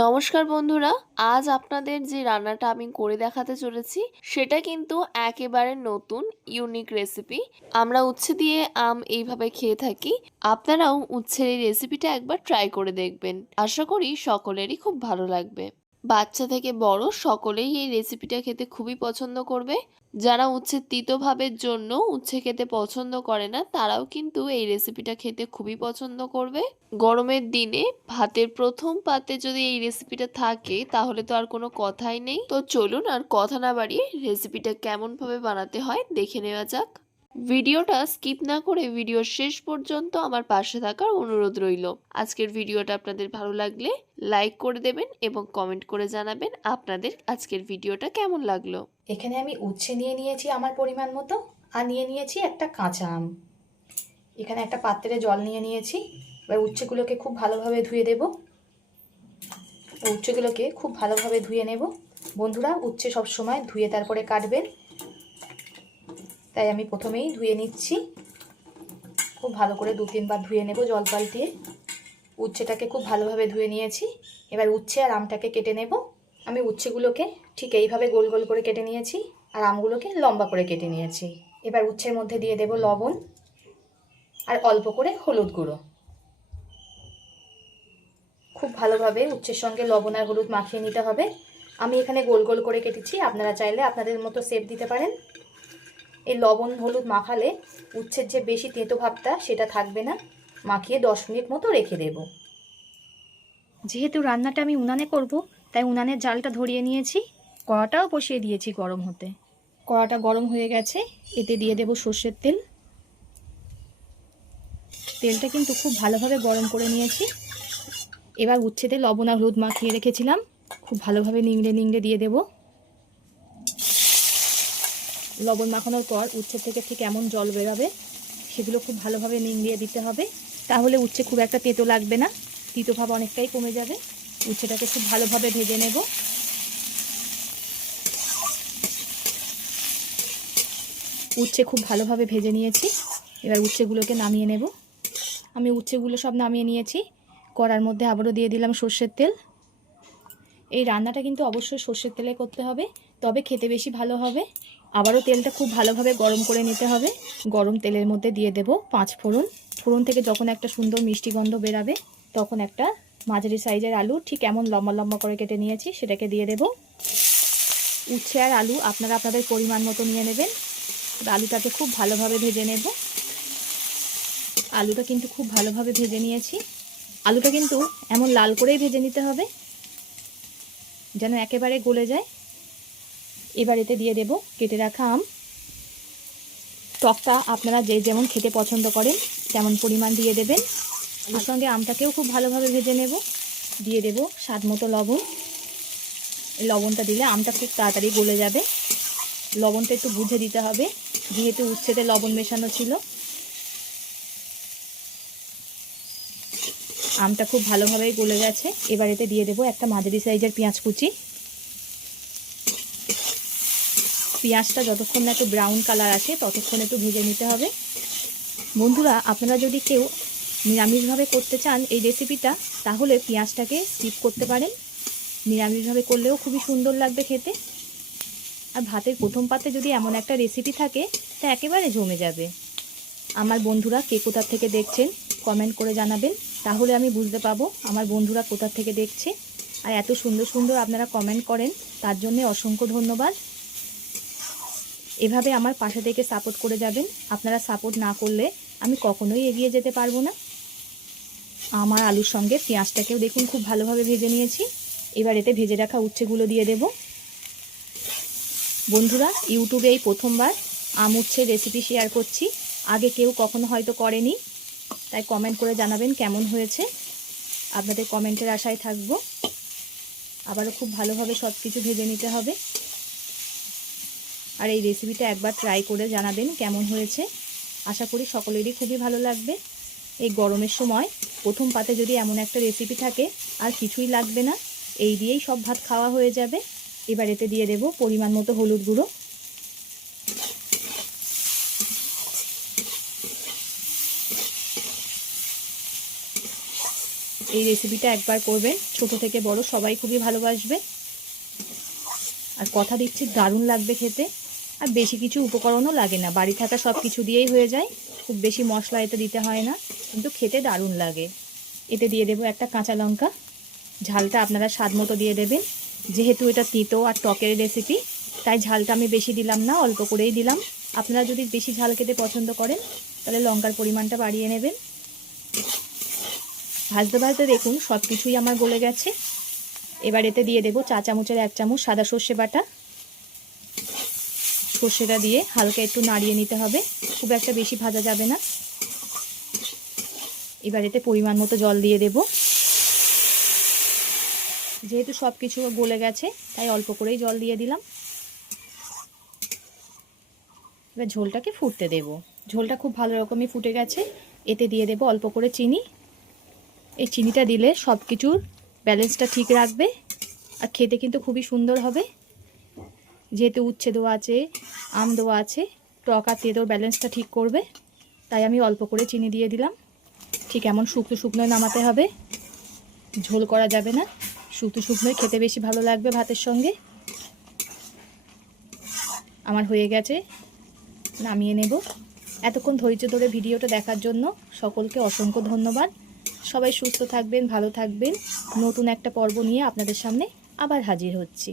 নমস্কার বন্ধুরা, আজ আপনাদের যে রান্নাটা আমি করে দেখাতে চলেছি সেটা কিন্তু একেবারে নতুন ইউনিক রেসিপি। আমরা উচ্ছে দিয়ে আম এইভাবে খেয়ে থাকি। আপনারাও উচ্ছের এই রেসিপিটা একবার ট্রাই করে দেখবেন। আশা করি সকলেরই খুব ভালো লাগবে। বাচ্চা থেকে বড় সকলেই এই রেসিপিটা খেতে খুবই পছন্দ করবে। যারা উচ্ছের তিতো ভাবের জন্য উচ্ছে খেতে পছন্দ করে না তারাও কিন্তু এই রেসিপিটা খেতে খুবই পছন্দ করবে। গরমের দিনে ভাতের প্রথম পাতে যদি এই রেসিপিটা থাকে তাহলে তো আর কোনো কথাই নেই। তো চলুন আর কথা না বাড়িয়ে রেসিপিটা কেমন ভাবে বানাতে হয় দেখে নেওয়া যাক। ভিডিওটা স্কিপ না করে ভিডিওর শেষ পর্যন্ত আমার পাশে থাকার অনুরোধ রইল। আজকের ভিডিওটা আপনাদের ভালো লাগলে লাইক করে দেবেন এবং কমেন্ট করে জানাবেন আপনাদের আজকের ভিডিওটা কেমন লাগলো। এখানে আমি উচ্ছে নিয়ে নিয়েছি আমার পরিমাণ মতো, আর নিয়ে নিয়েছি একটা কাঁচা আম। এখানে একটা পাত্রে জল নিয়ে নিয়েছি। এবার উচ্ছেগুলোকে খুব ভালোভাবে ধুয়ে দেব। উচ্ছেগুলোকে খুব ভালোভাবে ধুয়ে নেব। বন্ধুরা, উচ্ছে সব সময় ধুয়ে তারপরে কাটবেন, তাই আমি প্রথমেই ধুয়ে নিচ্ছি। খুব ভালো করে 2-3 বার ধুয়ে নেব জল পাল্টিয়ে। উচ্ছেটাকে খুব ভালোভাবে ধুয়ে নিয়েছি। এবার উচ্ছে আর আমটাকে কেটে নেব। আমি উচ্ছেগুলোকে ঠিক এইভাবে গোল গোল করে কেটে নিয়েছি, আর আমগুলোকে লম্বা করে কেটে নিয়েছি। এবার উচ্ছের মধ্যে দিয়ে দেব লবণ আর অল্প করে হলুদ গুঁড়ো। খুব ভালোভাবে উচ্ছের সঙ্গে লবণ আর হলুদ মাখিয়ে নিতে হবে। আমি এখানে গোল গোল করে কেটেছি, আপনারা চাইলে আপনাদের মতো শেপ দিতে পারেন। এই লবণ হলুদ মাখালে উচ্ছের যে বেশি তেঁতো ভাবটা সেটা থাকবে না। মাখিয়ে 10 মিনিট মতো রেখে দেব। যেহেতু রান্নাটা আমি উনানে করব, তাই উনানের জালটা ধরিয়ে নিয়েছি। কড়াটাও বসিয়ে দিয়েছি গরম হতে। কড়াটা গরম হয়ে গেছে, এতে দিয়ে দেব সর্ষের তেল। তেলটা কিন্তু খুব ভালোভাবে গরম করে নিয়েছি। এবার উচ্ছেতে লবণ আর হলুদ মাখিয়ে রেখেছিলাম, খুব ভালোভাবে নিংড়ে নিংড়ে দিয়ে দেব। লবণ মাখানোর পর উচ্ছে থেকে ঠিক এমন জল বেরোবে, সেগুলো খুব ভালোভাবে নিংড়িয়ে দিতে হবে। তাহলে উচ্ছে খুব একটা তেতো লাগবে না, তিতো ভাব অনেকটাই কমে যাবে। উচ্ছেটাকে খুব ভালোভাবে ভেজে নেব। উচ্ছে খুব ভালোভাবে ভেজে নিয়েছি। এবার উচ্ছেগুলোকে নামিয়ে নেব। আমি উচ্ছেগুলো সব নামিয়ে নিয়েছি। কড়ার মধ্যে আবারও দিয়ে দিলাম সর্ষের তেল। এই রান্নাটা কিন্তু অবশ্যই সর্ষের তেলে করতে হবে, তবে খেতে বেশি ভালো হবে। আবারও তেলটা খুব ভালোভাবে গরম করে নিতে হবে। গরম তেলের মধ্যে দিয়ে দেব 5 ফোড়ন। ফোড়ন থেকে যখন একটা সুন্দর মিষ্টি গন্ধ বেরাবে, তখন একটা মাঝারি সাইজের আলু ঠিক এমন লম্বা লম্বা করে কেটে নিয়েছি সেটাকে দিয়ে দেব। উচ্ছে আর আলু আপনারা আপনাদের পরিমাণ মতো নিয়ে নেবেন। আলুটাকে খুব ভালোভাবে ভেজে নেব। আলুটা কিন্তু খুব ভালোভাবে ভেজে নিয়েছি। আলুটা কিন্তু এমন লাল করেই ভেজে নিতে হবে যেন একেবারে গলে যায়। এবার এতে দিয়ে দেব কেটে রাখা আম। টকটা আপনারা যে যেমন খেতে পছন্দ করেন তেমন পরিমাণ দিয়ে দেবেন। আলুর সঙ্গে আমটাকেও খুব ভালোভাবে ভেজে নেব। দিয়ে দেব স্বাদ মতো লবণ। লবণটা দিলে আমটা খুব তাড়াতাড়ি গলে যাবে। লবণটা একটু বুঝে দিতে হবে, যেহেতু উচ্ছেতে লবণ মেশানো ছিল। আমটা খুব ভালোভাবেই গলে গেছে। এবার এতে দিয়ে দেব একটা মাঝারি সাইজের পেঁয়াজ কুচি। পেঁয়াজটা যতক্ষণ না একটু ব্রাউন কালার আসে ততক্ষণ একটু ভেজে নিতে হবে। বন্ধুরা, আপনারা যদি কেউ নিরামিষভাবে করতে চান এই রেসিপিটা, তাহলে পেঁয়াজটাকে স্কিপ করতে পারেন। নিরামিষভাবে করলেও খুবই সুন্দর লাগবে খেতে। আর ভাতের প্রথম পাতে যদি এমন একটা রেসিপি থাকে তা একেবারে জমে যাবে। আমার বন্ধুরা কে কোথা থেকে দেখছেন কমেন্ট করে জানাবেন, তাহলে আমি বুঝতে পাবো আমার বন্ধুরা কোথা থেকে দেখছে। আর এত সুন্দর সুন্দর আপনারা কমেন্ট করেন, তার জন্য অসংখ্য ধন্যবাদ। এভাবে আমার পাশে থেকে সাপোর্ট করে যাবেন। আপনারা সাপোর্ট না করলে আমি কখনোই এগিয়ে যেতে পারবো না। আমার আলুর সঙ্গে পেঁয়াজটাকেও দেখুন খুব ভালোভাবে ভেজে নিয়েছি। এবার এতে ভেজে রাখা উচ্ছেগুলো দিয়ে দেব। বন্ধুরা, ইউটিউবে এই প্রথমবার আম উচ্ছের রেসিপি শেয়ার করছি। আগে কেউ কখনো হয়তো করেনি, তাই কমেন্ট করে জানাবেন কেমন হয়েছে। আপনাদের কমেন্টের আশায় থাকবো। আবারও খুব ভালোভাবে সব কিছু ভেজে নিতে হবে। আর এই রেসিপিটা একবার ট্রাই করে জানাবেন কেমন হয়েছে। আশা করি সকলেরই খুবই ভালো লাগবে। এই গরমের সময় প্রথম পাতে যদি এমন একটা রেসিপি থাকে আর কিছুই লাগবে না, এই দিয়েই সব ভাত খাওয়া হয়ে যাবে। এবার এতে দিয়ে দেব পরিমাণ মতো হলুদ গুঁড়ো। এই রেসিপিটা একবার করবেন, ছোট থেকে বড় সবাই খুবই ভালোবাসবে। আর কথা দিচ্ছি দারুণ লাগবে খেতে। আর বেশি কিছু উপকরণও লাগে না, বাড়ি থাকা সব কিছু দিয়েই হয়ে যায়। খুব বেশি মশলা এতে দিতে হয় না, কিন্তু খেতে দারুণ লাগে। এতে দিয়ে দেবো একটা কাঁচা লঙ্কা। ঝালটা আপনারা স্বাদ মতো দিয়ে দেবেন। যেহেতু এটা তিতো আর টকের রেসিপি, তাই ঝালটা আমি বেশি দিলাম না, অল্প করেই দিলাম। আপনারা যদি বেশি ঝাল খেতে পছন্দ করেন তাহলে লঙ্কার পরিমাণটা বাড়িয়ে নেবেন। ভাজতে ভাজতে দেখুন সব কিছুই আমার গলে গেছে। এবার এতে দিয়ে দেবো 1 চামচের 1 চামচ সাদা সর্ষে বাটা। সর্ষেটা দিয়ে হালকা একটু নাড়িয়ে নিতে হবে, খুব একটা বেশি ভাজা যাবে না। এবার এতে পরিমাণ মতো জল দিয়ে দেব। যেহেতু সব কিছু গলে গেছে তাই অল্প করেই জল দিয়ে দিলাম। এবার ঝোলটাকে ফুটতে দেব। ঝোলটা খুব ভালো রকমই ফুটে গেছে। এতে দিয়ে দেব অল্প করে চিনি। এই চিনিটা দিলে সব কিছুর ব্যালেন্সটা ঠিক রাখবে, আর খেতে কিন্তু খুবই সুন্দর হবে। যেহেতু উচ্ছে দেওয়া আছে, আম দেওয়া আছে, টক আর তেঁতোর ব্যালেন্সটা ঠিক করবে, তাই আমি অল্প করে চিনি দিয়ে দিলাম। ঠিক এমন শুকনো শুকনোয় নামাতে হবে, ঝোল করা যাবে না। শুকনো শুকনোয় খেতে বেশি ভালো লাগবে ভাতের সঙ্গে। আমার হয়ে গেছে, নামিয়ে নেব। এতক্ষণ ধৈর্য ধরে ভিডিওটা দেখার জন্য সকলকে অসংখ্য ধন্যবাদ। সবাই সুস্থ থাকবেন, ভালো থাকবেন। নতুন একটা পর্ব নিয়ে আপনাদের সামনে আবার হাজির হচ্ছি।